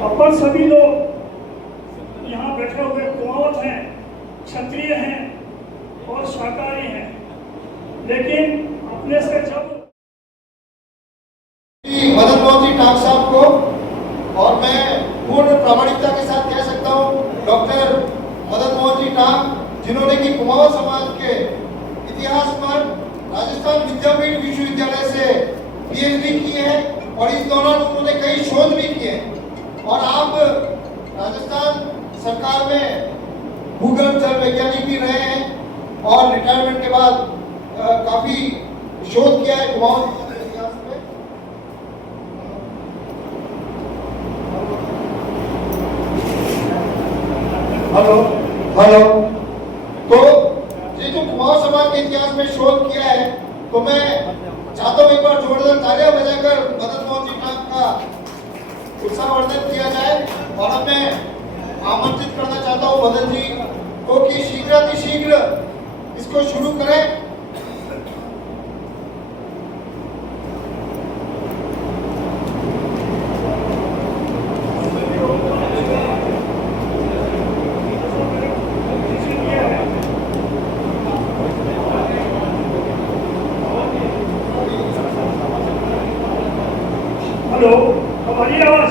अपन सभी लोग यहाँ बैठे हुए कुमावत हैं, क्षत्रिय हैं और शाकाहारी हैं, लेकिन अपने से जब मदन मोहन जी टांग साहब को, और मैं पूर्ण प्रामाणिकता के साथ कह सकता हूँ डॉक्टर मदन मोहन जी टांग, जिन्होंने कि कुमावत समाज के इतिहास पर राजस्थान विद्यापीठ विश्वविद्यालय से पीएचडी की है और इस दौरान उन्होंने कई शोध भी किए और आप राजस्थान सरकार में भूगर्भ जल वैज्ञानिक भी रहे हैं और रिटायरमेंट के बाद काफी शोध किया है कुमाऊं के इतिहास में। हेलो तो ये जो कुमाऊं समाज के इतिहास में शोध किया है, तो मैं चाहता हूँ एक बार जोरदार तालियां बजाकर मदन मोहन जी टांग का उत्साहवर्धन किया जाए और अब मैं आमंत्रित करना चाहता हूँ मदन जी को कि शीघ्रातिशीघ्र इसको शुरू करें। हेलो, हमारी आवाज।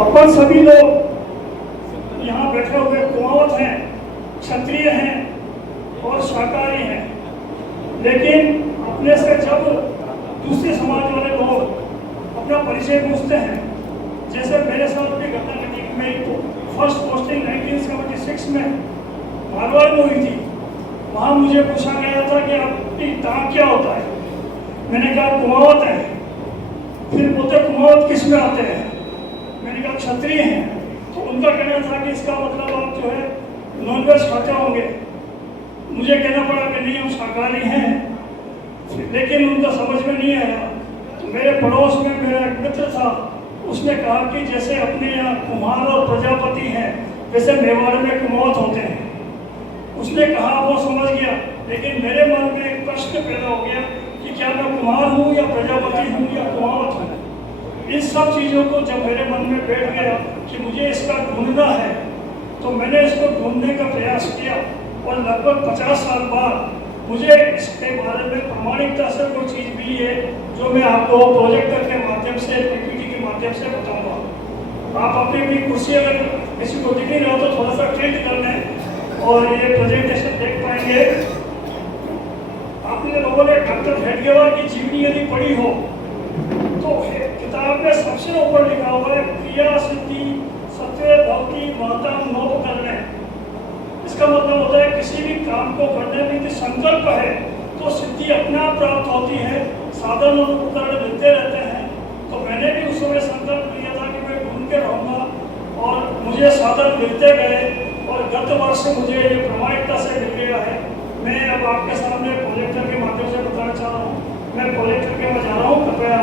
अपन सभी लोग यहाँ बैठे हुए कुमावत हैं, क्षत्रिय हैं और शाकाहारी हैं, लेकिन अपने से जब दूसरे समाज वाले लोग अपना परिचय पूछते हैं, जैसे मेरे साथ भी घटना घटी कि मेरी फर्स्ट पोस्टिंग 1976 में मारवाड़ में हुई थी। वहाँ मुझे पूछा गया था कि आपकी टांग क्या होता है। मैंने कहा कुमावत है। फिर बोलते कुमावत किस में आते हैं। मैंने कहा क्षत्रिय हैं। तो उनका कहना था कि इसका मतलब आप जो है नॉनवेज खाते होंगे। मुझे कहना पड़ा कि नहीं, हम शाकाहारी हैं, लेकिन उनका समझ में नहीं आया। तो मेरे पड़ोस में मेरा एक मित्र था, उसने कहा कि जैसे अपने यहाँ कुम्हार और प्रजापति हैं, वैसे मेवाड़ में कुमावत होते हैं। उसने कहा, वो समझ गया, लेकिन मेरे मन में एक प्रश्न पैदा हो गया कि क्या मैं कुम्हार हूँ या प्रजापति हूँ या कुमावत हूँ। इन सब चीज़ों को जब मेरे मन में बैठ गया कि मुझे इसका ढूंढना है, तो मैंने इसको ढूंढने का प्रयास किया और लगभग 50 साल बाद मुझे इसके बारे में प्रामाणिकता से कोई चीज़ मिली है, जो मैं आपको प्रोजेक्टर के माध्यम से, पीपीटी के माध्यम से बताऊंगा। आप अपनी अपनी कुर्सी अगर किसी को दिख नहीं रहा तो थोड़ा सा टिल्ट कर लें और ये प्रेजेंटेशन देख पाएंगे। आपने लोगों ने डॉक्टर हेडगेवार की जीवनी यदि पढ़ी हो तो किताब में सबसे ऊपर लिखा हुआ है क्रिया सिद्धि सत्य भक्ति माता नोप करने। इसका मतलब होता है किसी भी काम को करने में यदि संकल्प है तो सिद्धि अपने आप प्राप्त होती है। साधन और उपकरण मिलते रहते हैं। तो मैंने भी उस समय संकल्प लिया था कि मैं ढूंढ के रहूँगा और मुझे साधन मिलते गए और गत वर्ष मुझे ये प्रामाणिकता से मिल गया है। मैं अब आपके सामने प्रोजेक्टर के माध्यम से बताना चाह रहा हूँ। मैं प्रोजेक्टर के में जा रहा हूँ, कृपया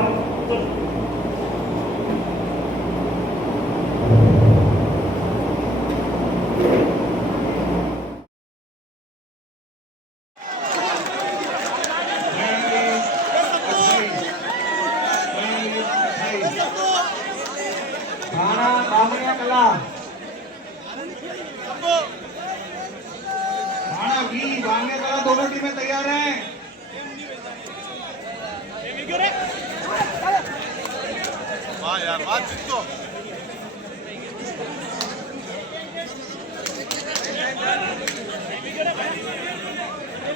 दोनों टीमें तैयार हैं। वाह यार, बात तो